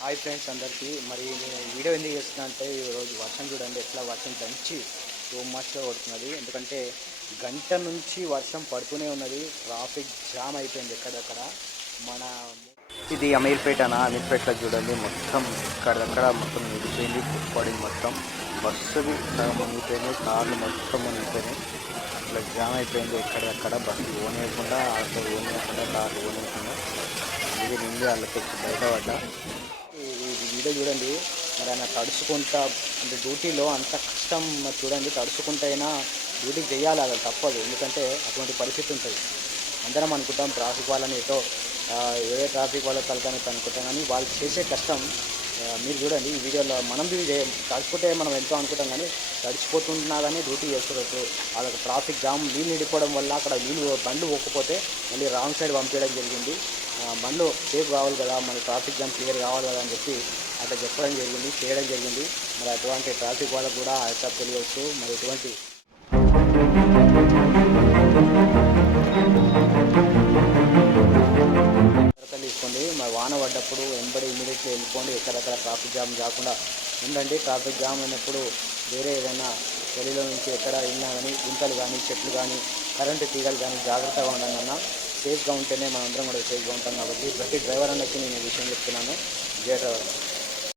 Hi friends అందరికీ. మరి నేను వీడియో ఎందుకు చేస్తున్నా అంటే ఈరోజు వర్షం చూడండి ఎట్లా వర్షం దంచి టూ మచ్గా కొడుతున్నది. ఎందుకంటే గంట నుంచి వర్షం పడుతూనే ఉన్నది. ట్రాఫిక్ జామ్ అయిపోయింది ఎక్కడక్కడ. మన ఇది అమీర్పేటనా? అమీర్పేటలో చూడండి మొత్తం ఇక్కడక్కడ మొత్తం నిలిపోయింది పడింది మొత్తం. బస్సులు సగం మునిగిపోయినాయి కార్లు మొత్తం మునిగిపోయినాయి. ఇట్లా జామ్ అయిపోయింది ఎక్కడెక్కడ. బస్సు ఓనేయకుండా ఆటో ఓనేయకుండా కార్లు ఓనేయకుండా. ఇది నిండి వాళ్ళకి బయటపడ్డా వీడియో చూడండి. మరి ఆయన తడుచుకుంటా అంటే డ్యూటీలో అంత కష్టం మరి చూడండి. తడుచుకుంటైనా డ్యూటీ చేయాలి అది తప్పదు. ఎందుకంటే అటువంటి పరిస్థితి ఉంటుంది. అందరం అనుకుంటాం ట్రాఫిక్ వాళ్ళని ఏదో ఏ ట్రాఫిక్ వాళ్ళ తలకని అనుకుంటాం. కానీ వాళ్ళు చేసే కష్టం మీరు చూడండి ఈ వీడియోలో మనం ఇది మనం ఎంతో అనుకుంటాం కానీ తడిచిపోతున్నా కానీ డ్యూటీ చేస్తున్నట్టు వాళ్ళకి ట్రాఫిక్ జామ్ నీళ్ళు నిడిపోవడం వల్ల అక్కడ నీళ్ళు బండ్లు పోకపోతే మళ్ళీ రాంగ్ సైడ్ పంపించడం జరిగింది. బండ్లు సేఫ్ కావాలి కదా మన ట్రాఫిక్ జామ్ క్లియర్ కావాలి కదా అని చెప్పి అట్లా చెప్పడం జరిగింది చేయడం జరిగింది. మరి అటువంటి ట్రాఫిక్ వాళ్ళకు కూడా అట్లా తెలియవచ్చు. మరి ఎటువంటి పడ్డప్పుడు వెంబడి ఇమీడియట్లీ వెళ్ళిపోండి. ఎక్కడెక్కడ ట్రాఫిక్ జామ్ కాకుండా ఉండండి. ట్రాఫిక్ జామ్ అయినప్పుడు వేరే ఏదైనా గదిలో నుంచి ఎక్కడ వెళ్ళినా కానీ గుంతలు కానీ చెట్లు కానీ కరెంటు తీగలు కానీ జాగ్రత్తగా ఉండండి అన్న. సేఫ్గా ఉంటేనే మనందరం కూడా సేఫ్గా ఉంటాం కాబట్టి ప్రతి డ్రైవర్ అన్నకి నేను విషయం చెప్తున్నాను. జే డ్రైవర్. అన్న